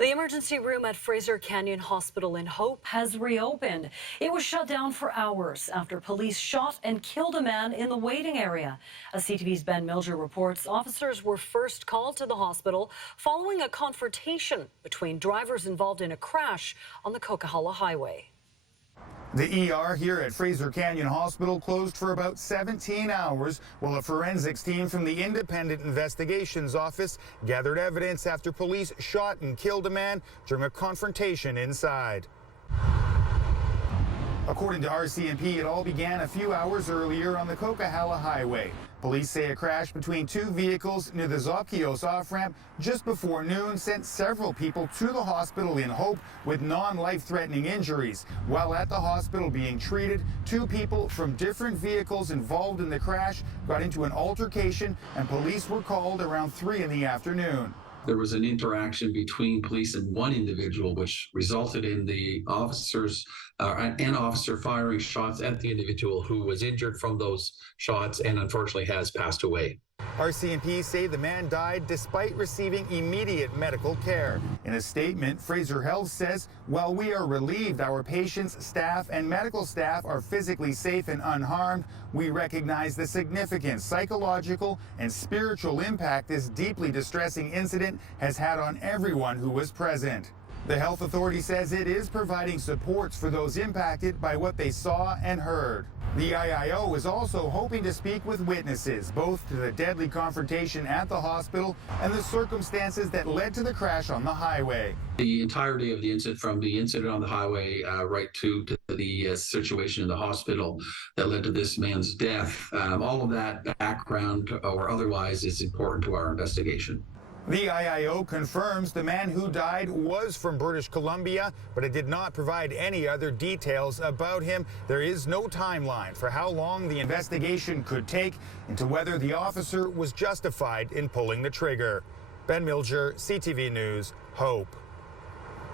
The emergency room at Fraser Canyon Hospital in Hope has reopened. It was shut down for hours after police shot and killed a man in the waiting area. As CTV's Ben Milger reports, officers were first called to the hospital following a confrontation between drivers involved in a crash on the Coquihalla Highway. The ER here at Fraser Canyon Hospital closed for about 17 hours while a forensics team from the Independent Investigations Office gathered evidence after police shot and killed a man during a confrontation inside. According to RCMP, it all began a few hours earlier on the Coquihalla Highway. Police say a crash between two vehicles near the Zopkios off-ramp just before noon sent several people to the hospital in Hope with non-life-threatening injuries. While at the hospital being treated, two people from different vehicles involved in the crash got into an altercation and police were called around 3 in the afternoon. There was an interaction between police and one individual, which resulted in the officers, an officer firing shots at the individual who was injured from those shots and unfortunately has passed away. RCMP say the man died despite receiving immediate medical care. In a statement, Fraser Health says, while we are relieved our patients, staff, and medical staff are physically safe and unharmed, we recognize the significant psychological and spiritual impact this deeply distressing incident has had on everyone who was present. The health authority says it is providing supports for those impacted by what they saw and heard. The IIO is also hoping to speak with witnesses, both to the deadly confrontation at the hospital and the circumstances that led to the crash on the highway. The entirety of the incident, from the incident on the highway right to the situation in the hospital that led to this man's death, all of that background or otherwise is important to our investigation. The IIO confirms the man who died was from British Columbia, but it did not provide any other details about him. There is no timeline for how long the investigation could take into whether the officer was justified in pulling the trigger. Ben Milger, CTV News, Hope.